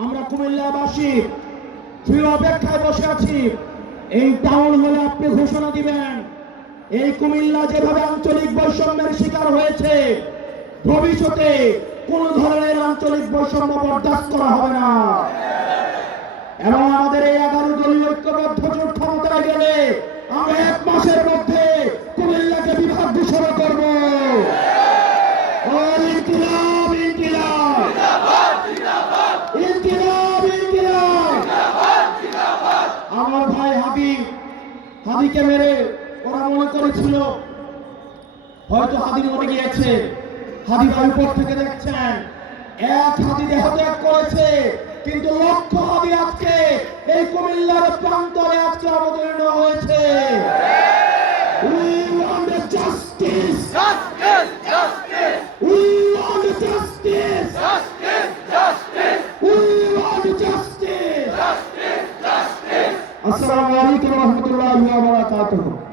আমরা কুমিল্লাবাসী প্রিয় অপেক্ষায় বসে আছি এই টাউন হলে আপনি ঘোষণা দিবেন। এই কুমিল্লা যেভাবে আঞ্চলিক বৈষম্যের শিকার হয়েছে, ভবিষ্যতে কোন ধরনের আঞ্চলিক বৈষম্য বরদাস্ত করা হবে না। এবং আমাদের এই 11 দলীয় ঐক্যবদ্ধ জোট ক্ষমতায় গেলে আমরা 1 মাসের মধ্যে কুমিল্লাকে বিভাগ ঘোষণা করব। ইনকিলাব ইনকিলাব ইনকিলাব ইনকিলাব। আমার ভাই হাদিকে মেরে ওরা মনে করেছিল হয়তো হাদি মরে গিয়েছে। হাদি ভাই উপর থেকে দেখছেন এক হাদি দেহত্যাগ করেছে, কিন্তু লক্ষ হাদি আজকে এই কুমিল্লার প্রান্তরে আজকে অবতীর্ণ হয়েছে। We want justice. Justice, justice. We want justice. Justice, justice. We want justice. Justice, justice. Assalamu alaikum wa rahmatullahi wa barakatuh.